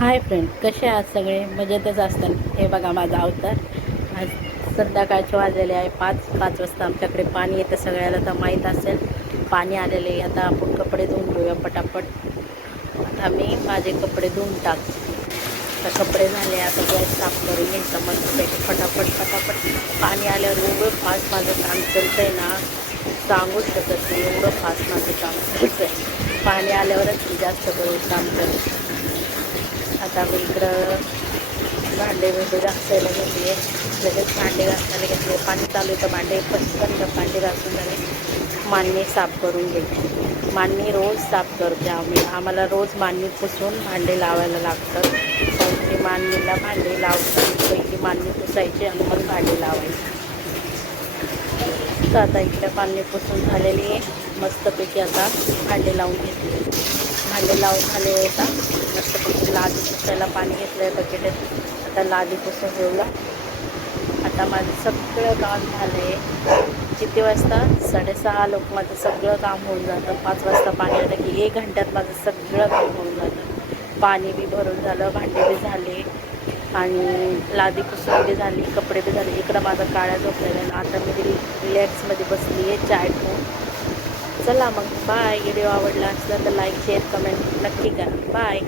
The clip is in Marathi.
हाय फ्रेंड कसे आहात सगळे? मजेतच असतात हे बघा माझा अवतार. आज संध्याकाळचे वाजलेले आहे पाच पाच वाजता आमच्याकडे पाणी येतं सगळ्याला तर माहीत असेल पाणी आलेले आहे. आता आपण कपडे धुवून घेऊया पटापट. आता मी माझे कपडे धुवून टाक आता कपडे झाले आता गॅस साफ करून घ्यायचं मस्तपैकी. फटाफट फटाफट पाणी आल्यावर एवढं फास्ट माझं काम चलतं आहे ना सांगूच शकत नाही. एवढं फास्ट माझं काम चलतं आहे पाणी आल्यावरच मी जास्त करून काम करते. आता आपण इकडं भांडे बिंडे घासायला आहे लगेच भांडे घासायला घेतले. पाणी चालू आहे तर भांडे पटकन भांडे घासून झाले. मांडणी साफ करून घ्यायची. मांडणी रोज साफ करते आम्ही. आम्हाला रोज मांडणी पुसून भांडे लावायला लागतात. पहिली मांडणीला भांडे लावतात. पहिली मांडणी पुसायची आणि मग भांडे लावायची. तर आता इकडे पाणी पुसून झालेली आहे मस्तपैकी आता भांडे लावून घेतले. भांडे लावून झाले आता मस्तपैकी त्याला पाणी घेतलं आहे बकेटात आता लादी पुसून घेऊया. आता माझं सगळं काम झालं आहे किती वाजता? साडेसहा लोक माझं सगळं काम होऊन जातं. पाच वाजता पाणी आलं की एक घंट्यात माझं सगळं काम होऊन जातं. पाणी बी भरून झालं भांडे बी झाले. आणि लादी पुसून बी झाली कपडे बी झाले. इकडं माझं काळ्या झोपलेलं आता मी रिलॅक्समध्ये बसली आहे चाय ठेवून चला मग. बाय व्हिडिओ आवडला असला तर लाईक शेअर कमेंट नक्की करा. बाय